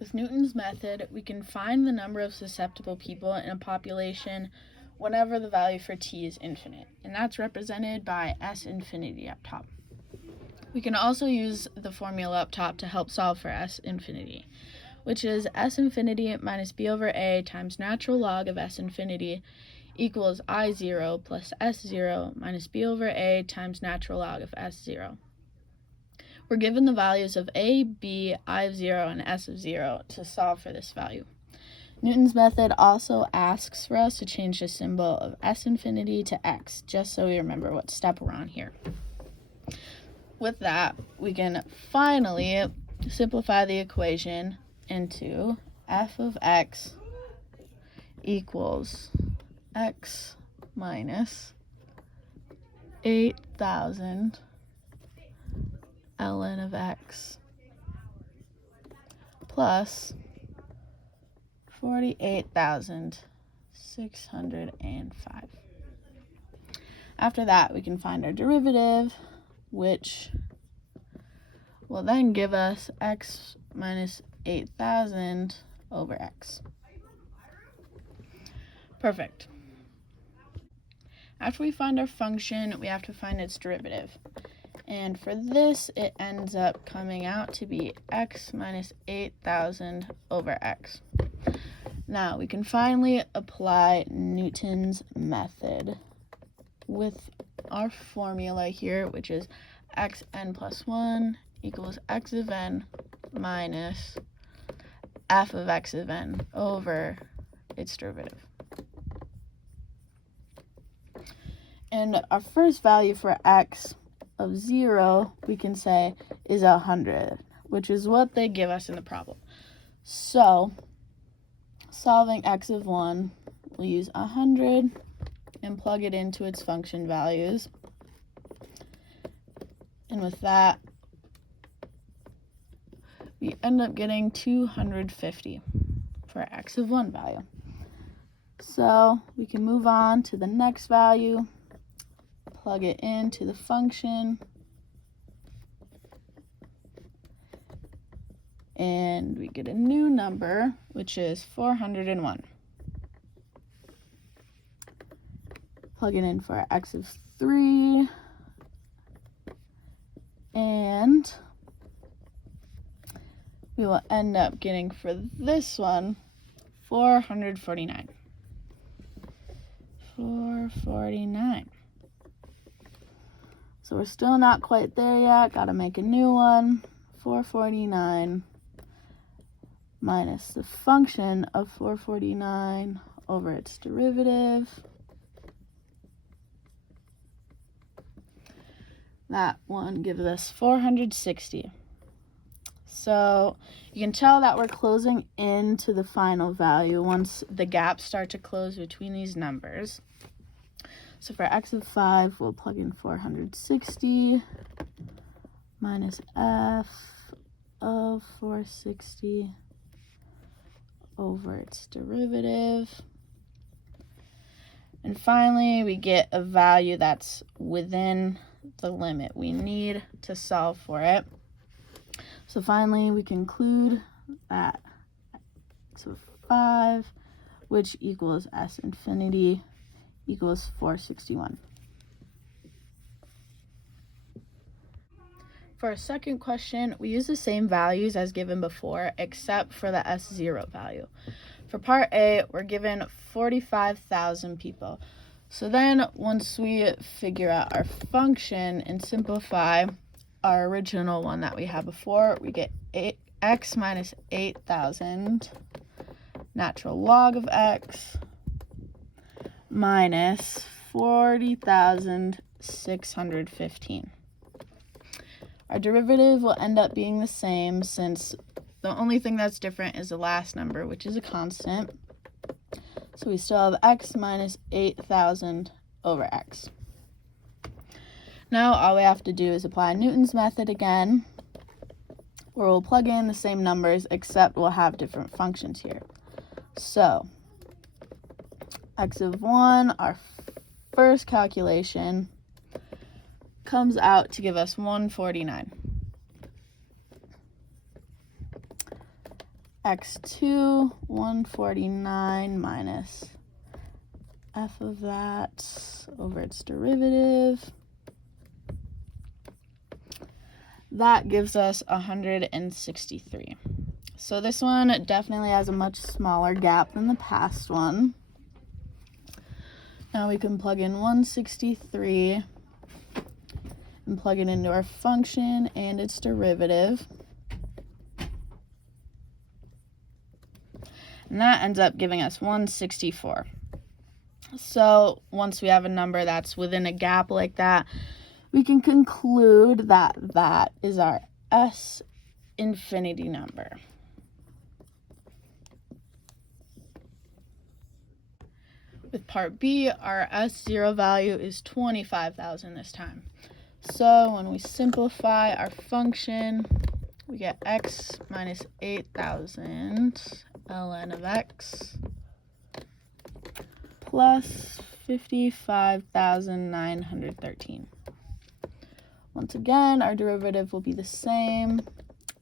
With Newton's method, we can find the number of susceptible people in a population whenever the value for t is infinite, and that's represented by S infinity up top. We can also use the formula up top to help solve for S infinity, which is S infinity minus b over a times natural log of S infinity equals I0 plus S0 minus b over a times natural log of S0. We're given the values of a, b, I of 0, and S of 0 to solve for this value. Newton's method also asks for us to change the symbol of S infinity to x, just so we remember what step we're on here. With that, we can finally simplify the equation into f of x equals x minus 8,000 ln of x plus 48,605. After that, we can find our derivative, which will then give us x minus 8,000 over x. Perfect. After we find our function, we have to find its derivative. And for this, it ends up coming out to be x minus 8,000 over x. Now, we can finally apply Newton's method with our formula here, which is xn plus 1 equals x of n minus f of x of n over its derivative. And our first value for x of 0, we can say, is 100, which is what they give us in the problem. So, solving x of 1, we'll use 100 and plug it into its function values. And with that, we end up getting 250 for x of 1 value. So we can move on to the next value, plug it into the function, and we get a new number, which is 401. Plug it in for x of 3, and we will end up getting for this one 449. 449. So we're still not quite there yet. Got to make a new one. 449 minus the function of 449 over its derivative. That one gives us 460. So you can tell that we're closing into the final value once the gaps start to close between these numbers. So for x of 5, we'll plug in 460 minus f of 460 over its derivative. And finally, we get a value that's within the limit we need to solve for it. So finally, we conclude that x of 5, which equals S infinity, equals 461. For our second question, we use the same values as given before, except for the S0 value. For part A, we're given 45,000 people. So then, once we figure out our function and simplify our original one that we had before, we get x minus 8,000 natural log of x minus 40,615. Our derivative will end up being the same, since the only thing that's different is the last number, which is a constant. So we still have x minus 8,000 over x. Now all we have to do is apply Newton's method again, where we'll plug in the same numbers, except we'll have different functions here. So x of 1, our first calculation, comes out to give us 149. x2, 149 minus f of that over its derivative. That gives us 163. So this one definitely has a much smaller gap than the past one. Now we can plug in 163 and plug it into our function and its derivative. And that ends up giving us 164. So once we have a number that's within a gap like that, we can conclude that that is our S infinity number. With part B, our S0 value is 25,000 this time. So when we simplify our function, we get x minus 8,000 ln of x plus 55,913. Once again, our derivative will be the same,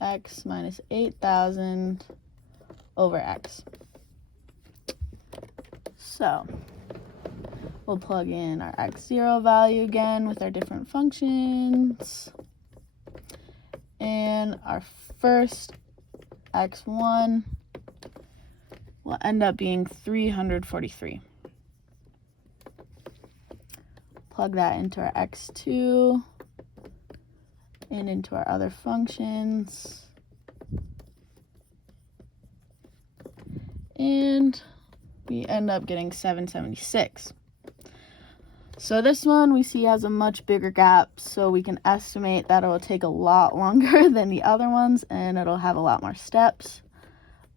x minus 8,000 over x. So we'll plug in our x0 value again with our different functions. And our first x1 will end up being 343. Plug that into our x2 and into our other functions. And we end up getting 776. So this one we see has a much bigger gap, so we can estimate that it will take a lot longer than the other ones and it'll have a lot more steps,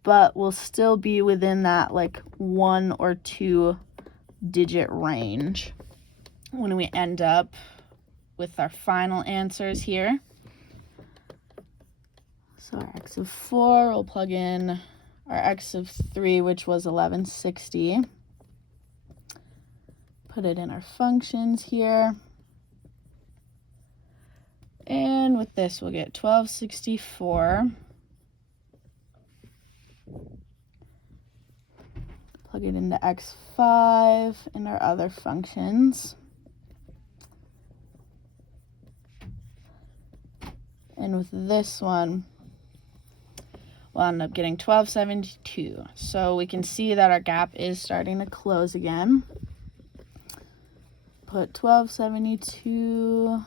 but we'll still be within that like 1 or 2 digit range when we end up with our final answers here. So our x of 4, we'll plug in our x of 3, which was 1160. Put it in our functions here. And with this, we'll get 1264. Plug it into x5 and our other functions. And with this one, we'll end up getting 1272. So we can see that our gap is starting to close again. Put 1272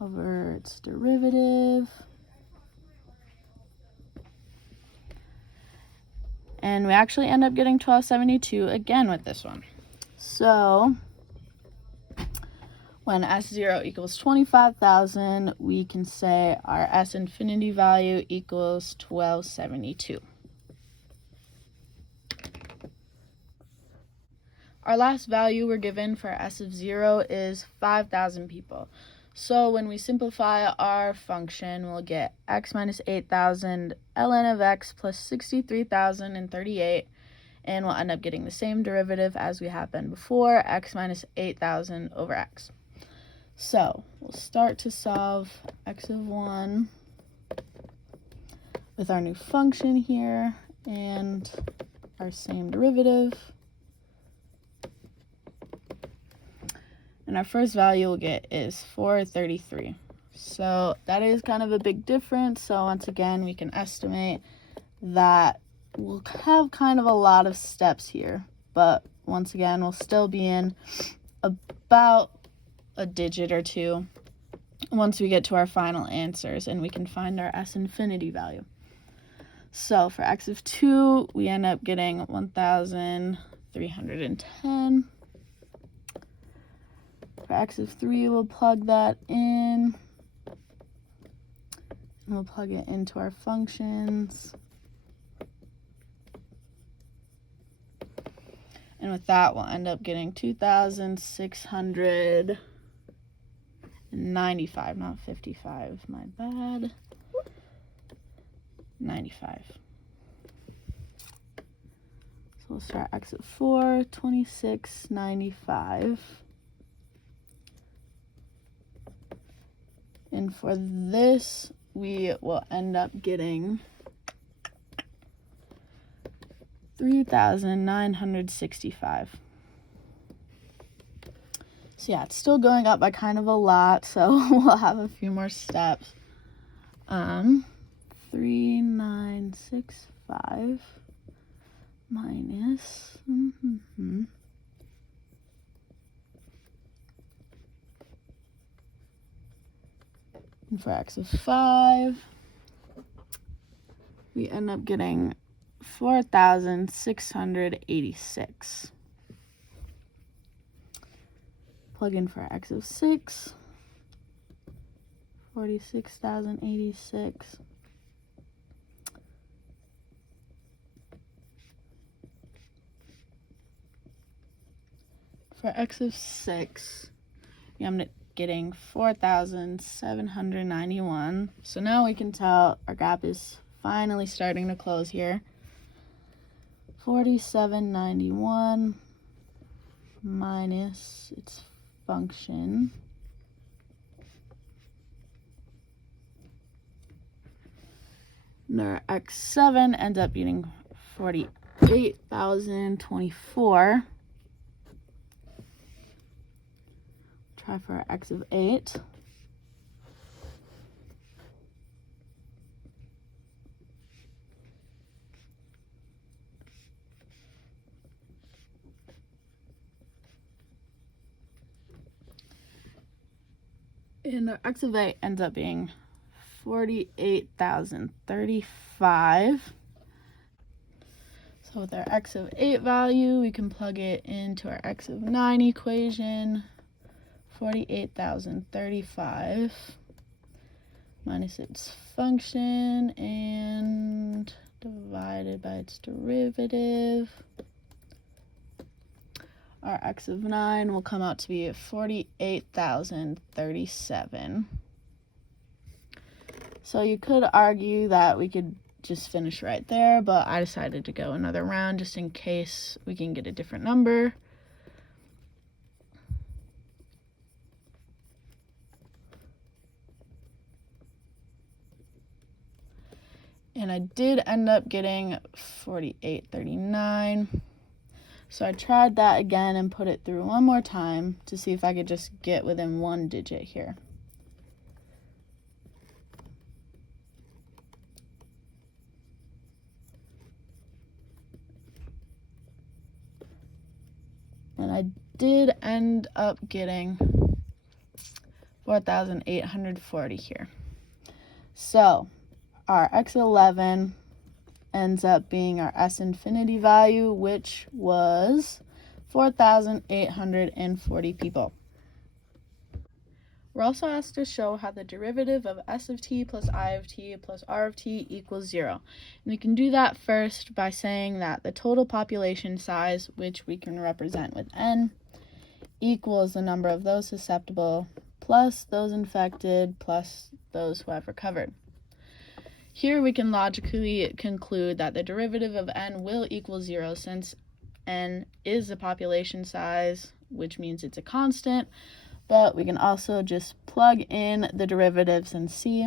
over its derivative. And we actually end up getting 1272 again with this one. So when S0 equals 25,000, we can say our S infinity value equals 1272. Our last value we're given for S of 0 is 5,000 people. So when we simplify our function, we'll get x minus 8,000 ln of x plus 63,038, and we'll end up getting the same derivative as we have been before, x minus 8,000 over x. So we'll start to solve x of 1 with our new function here and our same derivative. And our first value we'll get is 433. So that is kind of a big difference. So once again, we can estimate that we'll have kind of a lot of steps here. But once again, we'll still be in about a digit or two once we get to our final answers and we can find our S infinity value. So for x of 2, we end up getting 1,310. For x of 3, we'll plug that in. And we'll plug it into our functions. And with that, we'll end up getting 2,695, not 55, my bad. 95. So we'll start x at 4, 2695. And for this we will end up getting 3,965. So yeah, it's still going up by kind of a lot, so we'll have a few more steps. 3,965 minus and for x of 5, we end up getting 4,686. Plug in for x of 6, 46,086. For x of 6, I'm getting 4,791. So now we can tell our gap is finally starting to close here. 4791 minus its function. And our x7 ends up being 48,024. Try for our x of 8. And our x of 8 ends up being 48,035. So with our x of 8 value, we can plug it into our x of 9 equation. 48,035 minus its function and divided by its derivative. Our x of 9 will come out to be 48,037. So you could argue that we could just finish right there, but I decided to go another round just in case we can get a different number. And I did end up getting 4839. So I tried that again and put it through one more time to see if I could just get within one digit here. And I did end up getting 4,840 here. So our x11 ends up being our S infinity value, which was 4,840 people. We're also asked to show how the derivative of S of t plus I of t plus R of t equals 0. And we can do that first by saying that the total population size, which we can represent with n, equals the number of those susceptible plus those infected plus those who have recovered. Here we can logically conclude that the derivative of n will equal 0 since n is the population size, which means it's a constant, but we can also just plug in the derivatives and see.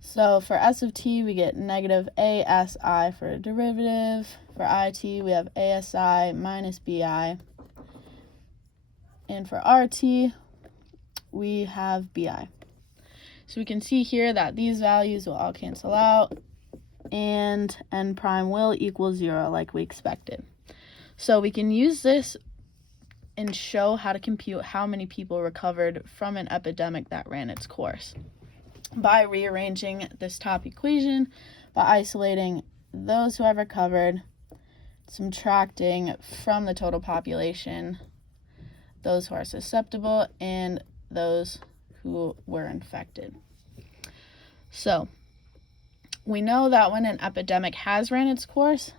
So for S of t, we get negative ASI for a derivative. For IT, we have ASI minus BI. And for RT, we have BI. So we can see here that these values will all cancel out and n prime will equal 0 like we expected. So we can use this and show how to compute how many people recovered from an epidemic that ran its course by rearranging this top equation, by isolating those who have recovered, subtracting from the total population those who are susceptible and those who were infected. So we know that when an epidemic has ran its course,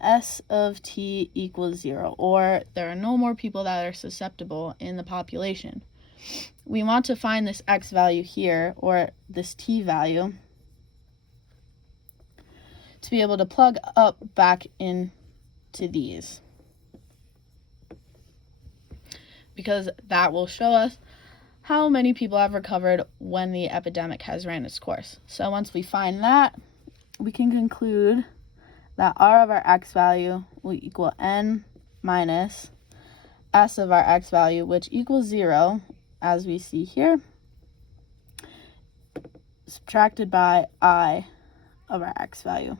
S of t equals 0, or there are no more people that are susceptible in the population. We want to find this x value here, or this t value, to be able to plug up back into these, because that will show us how many people have recovered when the epidemic has ran its course. So once we find that, we can conclude that R of our x value will equal n minus S of our x value, which equals 0, as we see here, subtracted by I of our x value.